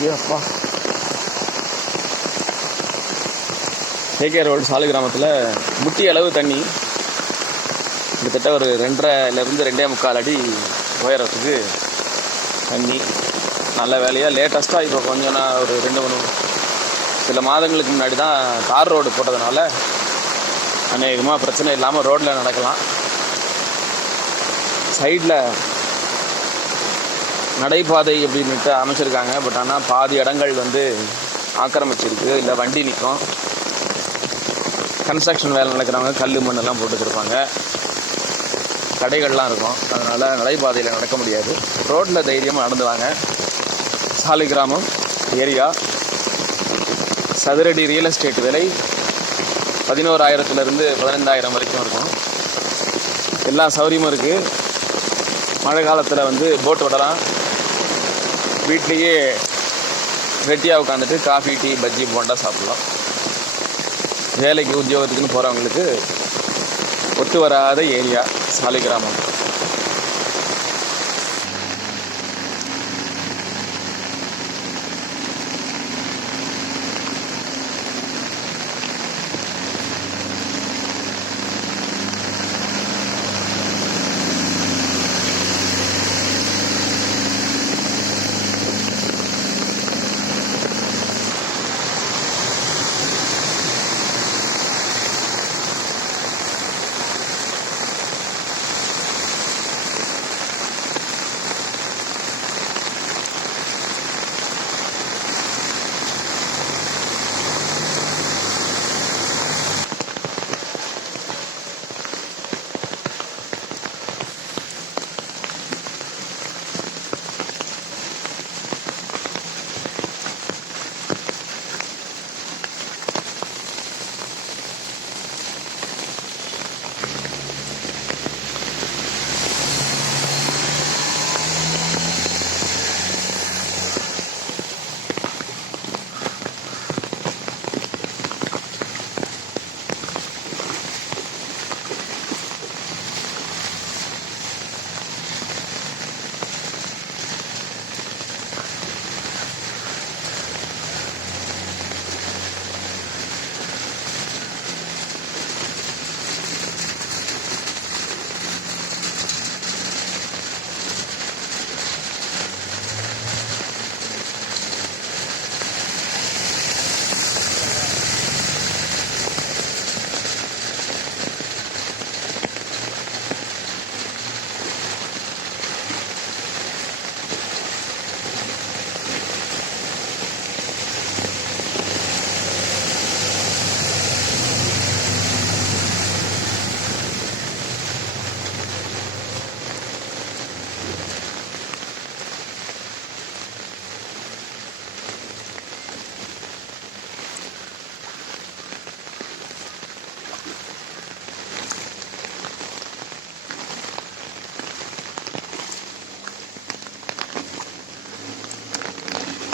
ஐயோப்பா. KK road சாலை கிராமத்தில் முட்டி அளவு தண்ணி கிட்டத்தட்ட ஒரு ரெண்டரைலேருந்து ரெண்டே முக்கால் அடி உயரத்துக்கு தண்ணி. நல்ல வேலையாக லேட்டஸ்ட்டாக இப்போ கொஞ்சம் நான் ஒரு ரெண்டு மூணு சில மாதங்களுக்கு முன்னாடி தான் தார் ரோடு போட்டதுனால அநேகமாக பிரச்சனை இல்லாமல் ரோட்டில் நடக்கலாம். சைடில் நடைபாதை அப்படின்னுட்டு அமைச்சிருக்காங்க. பட் ஆனால் பாதி இடங்கள் வந்து ஆக்கிரமிச்சிருக்கு. இல்லை வண்டி நிற்கும் கன்ஸ்ட்ரக்ஷன் வேலை நடக்கிறவங்க கல் மண்ணெல்லாம் போட்டு வச்சுருப்பாங்க கடைகள்லாம் இருக்கும். அதனால் நடைபாதையில் நடக்க முடியாது. ரோட்டில் தைரியமாக நடந்து வாங்க. சாலை கிராமம் ஏரியா. சதுரடி ரியல் எஸ்டேட் விலை பதினோராயிரத்துலேருந்து பதினைந்தாயிரம் வரைக்கும் இருக்கும். எல்லா சௌகரியமும் இருக்குது மழை காலத்தில் வந்து போட் விடலாம். வீட்லேயே ரெட்டியாக உட்காந்துட்டு காஃபி டீ பஜ்ஜி போண்டா சாப்பிட்லாம். வேலைக்கு உத்தியோகத்துக்குன்னு போகிறவங்களுக்கு ஒத்து வராத ஏரியா சாலை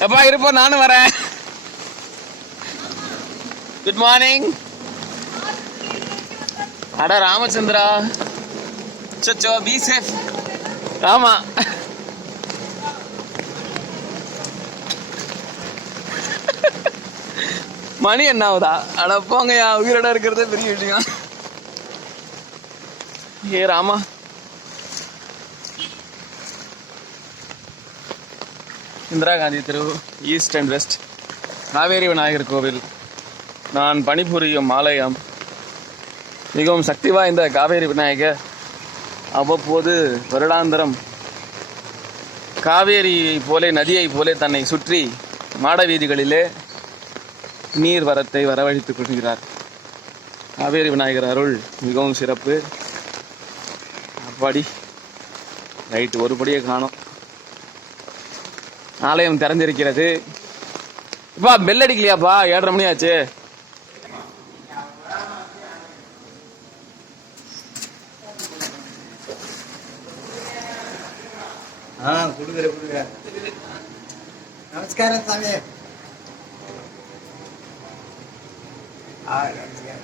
எப்பா இருப்போம் நானும் வரேன். குட் மார்னிங் அட ராமச்சந்திரா. சச்சோ பி சேஃப் ஆமா. மணி என்ன ஆகுதா? அட போங்கய்யா உயிரோட இருக்கிறதே பெரிய விஷயம். ஏ ராமா. இந்திரா காந்தி தெரு east and west Kaveri Vinayagar கோவில். நான் பணிபுரியும் ஆலயம். மிகவும் சக்தி வாய்ந்த காவேரி விநாயகர். அவ்வப்போது வருடாந்திரம் காவேரியை போலே நதியைப் போலே தன்னை சுற்றி மாட வீதிகளிலே நீர் வரத்தை வரவழைத்துக் கொள்கிறார். காவேரி விநாயகர் அருள் மிகவும் சிறப்பு. அப்படி ரைட்டு ஒரு படியே காணோம். ஆலயம் திறந்திருக்கிறது. இப்பா பெல் அடிக்கலையாப்பா? ஏழரை மணி ஆச்சு. ஆ கொடுக்குற கொடுக்குற நமஸ்காரம் சாமி. ஆ நமஸ்காரம்.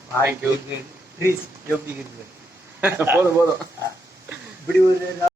நமஸ்காரம் ப்ளீஸ் எப்படி இருக்குது போதும் போதும். இப்படி ஒரு